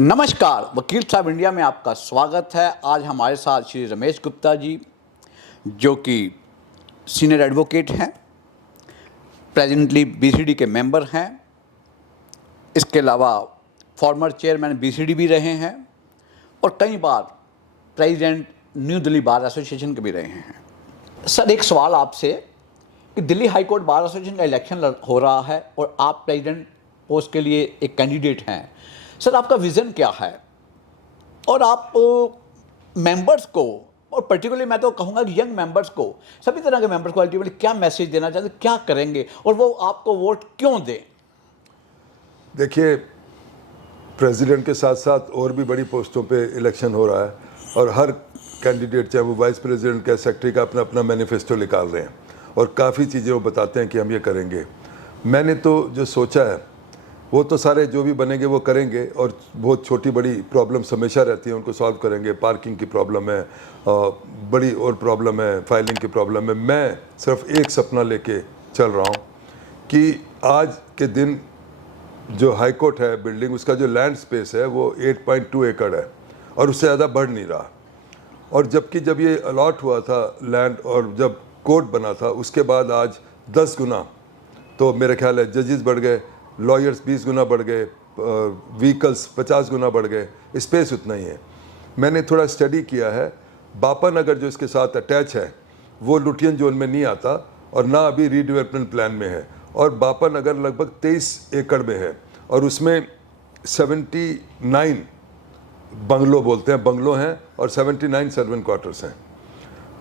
नमस्कार, वकील साहब इंडिया में आपका स्वागत है। आज हमारे साथ श्री रमेश गुप्ता जी, जो कि सीनियर एडवोकेट हैं, प्रेजेंटली बीसीडी के मेंबर हैं, इसके अलावा फॉर्मर चेयरमैन बीसीडी भी रहे हैं और कई बार president new Delhi bar association के भी रहे हैं। सर, एक सवाल आपसे कि Delhi high court bar association का इलेक्शन हो रहा है और आप प्रेसिडेंट पोस्ट के लिए एक कैंडिडेट हैं। सर, आपका विज़न क्या है और आप मेंबर्स को, और पर्टिकुलरली मैं तो कहूँगा कि यंग मेंबर्स को, सभी तरह के मेंबर्स को अल्टीमेटली क्या मैसेज देना चाहते हैं, क्या करेंगे और वो आपको वोट क्यों दें? देखिए, प्रेसिडेंट के साथ साथ और भी बड़ी पोस्टों पे इलेक्शन हो रहा है और हर कैंडिडेट, चाहे वो वाइस प्रेसिडेंट का, सेक्रेटरी का, अपना अपना मैनिफेस्टो निकाल रहे हैं और काफ़ी चीज़ें वो बताते हैं कि हम ये करेंगे। मैंने तो जो सोचा है वो तो सारे जो भी बनेंगे वो करेंगे और बहुत छोटी बड़ी प्रॉब्लम्स हमेशा रहती हैं, उनको सॉल्व करेंगे। पार्किंग की प्रॉब्लम है, बड़ी और प्रॉब्लम है, फाइलिंग की प्रॉब्लम है। मैं सिर्फ एक सपना लेके चल रहा हूँ कि आज के दिन जो हाई कोर्ट है बिल्डिंग, उसका जो लैंड स्पेस है वो 8.2 एकड़ है और उससे ज़्यादा बढ़ नहीं रहा। और जबकि जब ये अलॉट हुआ था लैंड और जब कोर्ट बना था उसके बाद आज 10 गुना, तो मेरे ख्याल है जजेस बढ़ गए, लॉयर्स 20 गुना बढ़ गए, व्हीकल्स 50 गुना बढ़ गए, स्पेस उतना ही है। मैंने थोड़ा स्टडी किया है, बापा नगर जो इसके साथ अटैच है वो लुटियन जोन में नहीं आता और ना अभी रीडेवलपमेंट प्लान में है। और बापा नगर लगभग 23 एकड़ में है और उसमें 79 बंगलो बोलते हैं, बंगलो हैं और 79 सर्वेंट क्वार्टर्स हैं।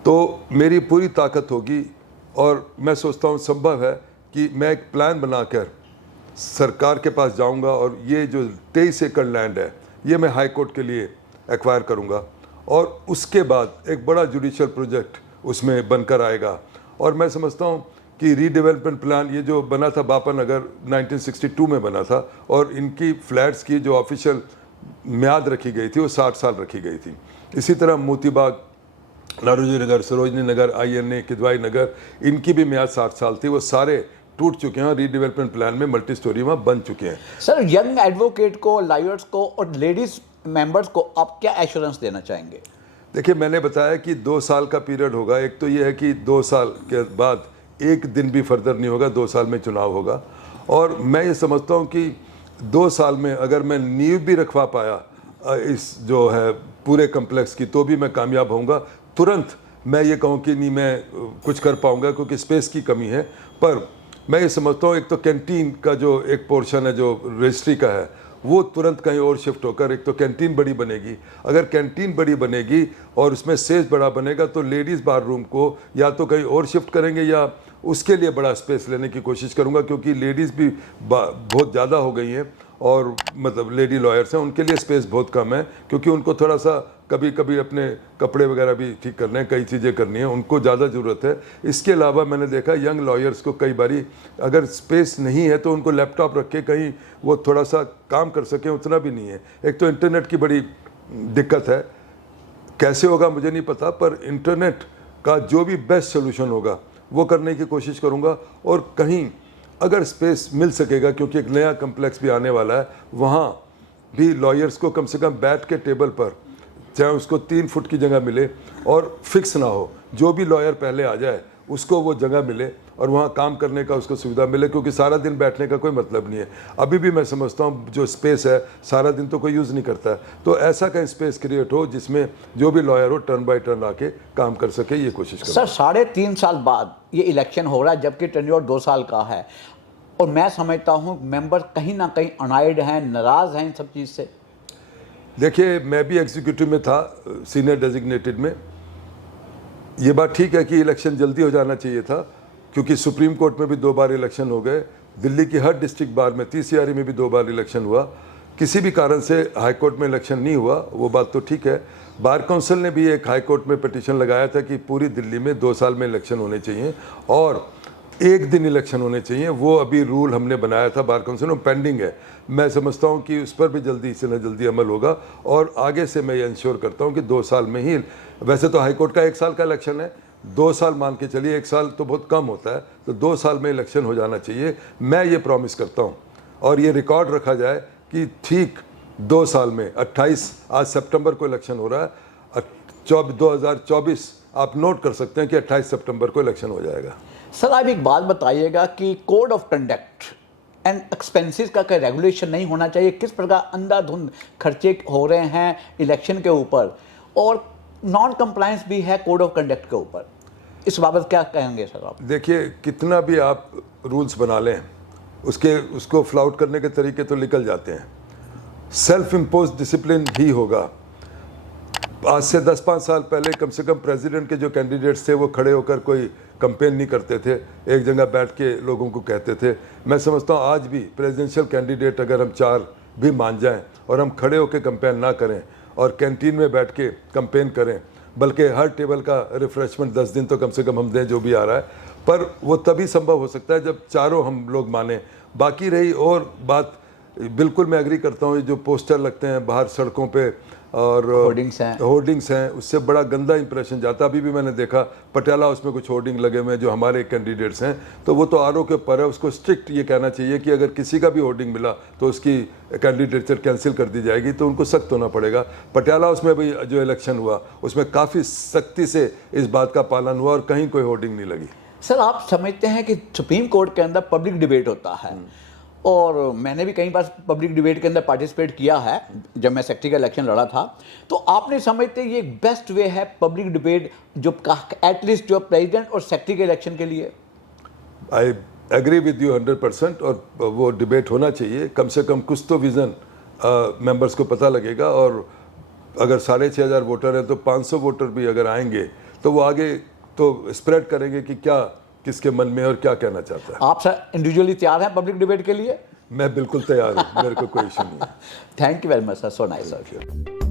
तो मेरी पूरी ताकत होगी और मैं सोचता हूँ संभव है कि मैं एक प्लान बनाकर सरकार के पास जाऊंगा और ये जो 23 एकड़ लैंड है ये मैं हाई कोर्ट के लिए एक्वायर करूंगा और उसके बाद एक बड़ा जुडिशियल प्रोजेक्ट उसमें बनकर आएगा। और मैं समझता हूँ कि रीडेवलपमेंट प्लान ये जो बना था बापा नगर 1962 में बना था और इनकी फ्लैट्स की जो ऑफिशियल म्याद रखी गई थी वो 60 साल रखी गई थी। इसी तरह मोतीबाग, नारोजी नगर, सरोजनी नगर, INA, किदवाई नगर, इनकी भी म्याद 60 साल थी, वो सारे टूट चुके हैं और रीडेवलपमेंट प्लान में मल्टी स्टोरी वहाँ बन चुके हैं। सर, यंग एडवोकेट को, लॉयर्स को और लेडीज मेंबर्स को आप क्या एश्योरेंस देना चाहेंगे? देखिए, मैंने बताया कि 2 साल का पीरियड होगा। एक तो ये है कि 2 साल के बाद एक दिन भी फर्दर नहीं होगा, 2 साल में चुनाव होगा। और मैं ये समझता हूँ कि 2 साल में अगर मैं नींव भी रखवा पाया इस जो है पूरे कम्प्लेक्स की, तो भी मैं कामयाब होऊंगा। तुरंत मैं ये कहूँ कि नहीं मैं कुछ कर पाऊँगा क्योंकि स्पेस की कमी है, पर मैं ये समझता हूँ एक तो कैंटीन का जो एक पोर्शन है जो रजिस्ट्री का है वो तुरंत कहीं और शिफ्ट होकर एक तो कैंटीन बड़ी बनेगी। अगर कैंटीन बड़ी बनेगी और उसमें सेज बड़ा बनेगा तो लेडीज़ बार रूम को या तो कहीं और शिफ्ट करेंगे या उसके लिए बड़ा स्पेस लेने की कोशिश करूँगा, क्योंकि लेडीज़ भी बहुत ज़्यादा हो गई हैं और मतलब लेडी लॉयर्स हैं, उनके लिए स्पेस बहुत कम है क्योंकि उनको थोड़ा सा कभी कभी अपने कपड़े वगैरह भी ठीक करने हैं, कई चीज़ें करनी है, उनको ज़्यादा ज़रूरत है। इसके अलावा मैंने देखा यंग लॉयर्स को कई बारी अगर स्पेस नहीं है तो उनको लैपटॉप रख के कहीं वो थोड़ा सा काम कर सकें, उतना भी नहीं है। एक तो इंटरनेट की बड़ी दिक्कत है, कैसे होगा मुझे नहीं पता, पर इंटरनेट का जो भी बेस्ट सोल्यूशन होगा वो करने की कोशिश करूँगा। और कहीं अगर स्पेस मिल सकेगा, क्योंकि एक नया कम्प्लेक्स भी आने वाला है, वहाँ भी लॉयर्स को कम से कम बैठ के टेबल पर, चाहे उसको 3 फुट की जगह मिले और फिक्स ना हो, जो भी लॉयर पहले आ जाए उसको वो जगह मिले और वहाँ काम करने का उसको सुविधा मिले, क्योंकि सारा दिन बैठने का कोई मतलब नहीं है। अभी भी मैं समझता हूँ जो स्पेस है सारा दिन तो कोई यूज़ नहीं करता है, तो ऐसा कहीं स्पेस क्रिएट हो जिसमें जो भी लॉयर हो टर्न बाय टर्न आके काम कर सके, ये कोशिश करें। सर, 3.5 साल बाद ये इलेक्शन हो रहा है जबकि टेन्योर 2 साल का है और मैं समझता हूँ मेंबर कहीं ना कहीं अनाइड हैं, नाराज़ हैं इन सब चीज़ से। देखिए, मैं भी एग्जीक्यूटिव में था, सीनियर डेजिग्नेटेड में। ये बात ठीक है कि इलेक्शन जल्दी हो जाना चाहिए था, क्योंकि सुप्रीम कोर्ट में भी 2 बार इलेक्शन हो गए, दिल्ली की हर डिस्ट्रिक्ट बार में, TCRE में भी 2 बार इलेक्शन हुआ। किसी भी कारण से हाई कोर्ट में इलेक्शन नहीं हुआ, वो बात तो ठीक है। बार काउंसिल ने भी एक हाई कोर्ट में पिटीशन लगाया था कि पूरी दिल्ली में 2 साल में इलेक्शन होने चाहिए और 1 दिन इलेक्शन होने चाहिए। वो अभी रूल हमने बनाया था बार काउंसिल में, पेंडिंग है। मैं समझता हूँ कि उस पर भी जल्दी से जल्दी अमल होगा और आगे से मैं ये इंश्योर करता हूँ कि 2 साल में ही, वैसे तो हाई कोर्ट का 1 साल का इलेक्शन है, 2 साल मान के चलिए, 1 साल तो बहुत कम होता है, तो 2 साल में इलेक्शन हो जाना चाहिए। मैं ये प्रॉमिस करता हूँ और ये रिकॉर्ड रखा जाए कि ठीक 2 साल में 28, आज सितंबर को इलेक्शन हो रहा है, 2024 आप नोट कर सकते हैं कि 28 सितंबर को इलेक्शन हो जाएगा। सर आप एक बात बताइएगा कि code of conduct and expenses का कोई रेगुलेशन नहीं होना चाहिए? किस प्रकार अंधाधुंध खर्चे हो रहे हैं इलेक्शन के ऊपर और नॉन कंप्लायंस भी है कोड ऑफ कंडक्ट के ऊपर, इस बाबत क्या कहेंगे सर आप? देखिए, कितना भी आप रूल्स बना लें, उसको फ्लाउट करने के तरीके तो निकल जाते हैं। सेल्फ इम्पोज डिसिप्लिन ही होगा। आज से 10-5 साल पहले कम से कम प्रेसिडेंट के जो कैंडिडेट्स थे वो खड़े होकर कोई कंपेन नहीं करते थे, एक जगह बैठ के लोगों को कहते थे। मैं समझता हूँ आज भी प्रेसिडेंशियल कैंडिडेट अगर हम 4 भी मान जाएं और हम खड़े होकर कंपेन ना करें और कैंटीन में बैठ के कंपेन करें, बल्कि हर टेबल का रिफ्रेशमेंट 10 दिन तो कम से कम हम दें, जो भी आ रहा है, पर वो तभी संभव हो सकता है जब चारों हम लोग माने। बाकी रही और बात, बिल्कुल मैं एग्री करता हूँ, ये जो पोस्टर लगते हैं बाहर सड़कों पे और होर्डिंग्स हैं, उससे बड़ा गंदा इंप्रेशन जाता है। अभी भी मैंने देखा पटियाला उसमें कुछ होर्डिंग लगे हुए हैं जो हमारे कैंडिडेट्स हैं, तो वो तो आरओ के ऊपर है। उसको स्ट्रिक्ट ये कहना चाहिए कि अगर किसी का भी होर्डिंग मिला तो उसकी कैंडिडेचर कैंसिल कर दी जाएगी, तो उनको सख्त होना पड़ेगा। पटियाला उसमें भी जो इलेक्शन हुआ उसमें काफ़ी सख्ती से इस बात का पालन हुआ और कहीं कोई होर्डिंग नहीं लगी। सर आप समझते हैं कि सुप्रीम कोर्ट के अंदर पब्लिक डिबेट होता है, और मैंने भी कई बार पब्लिक डिबेट के अंदर पार्टिसिपेट किया है जब मैं सेक्रेटरी का इलेक्शन लड़ा था, तो आपने समझते ये बेस्ट वे है पब्लिक डिबेट जो एटलीस्ट जो प्रेसिडेंट और सेक्रेटरी के इलेक्शन के लिए? आई एग्री विद यू 100%, और वो डिबेट होना चाहिए। कम से कम कुछ तो विज़न मेंबर्स को पता लगेगा, और अगर 6,500 वोटर हैं तो 500 वोटर भी अगर आएंगे तो वो आगे तो स्प्रेड करेंगे कि क्या किसके मन में और क्या कहना चाहता है। आप सर इंडिविजुअली तैयार हैं पब्लिक डिबेट के लिए? मैं बिल्कुल तैयार हूँ, मेरे को कोई इशू नहीं है। Thank you very much sir, so nice of you.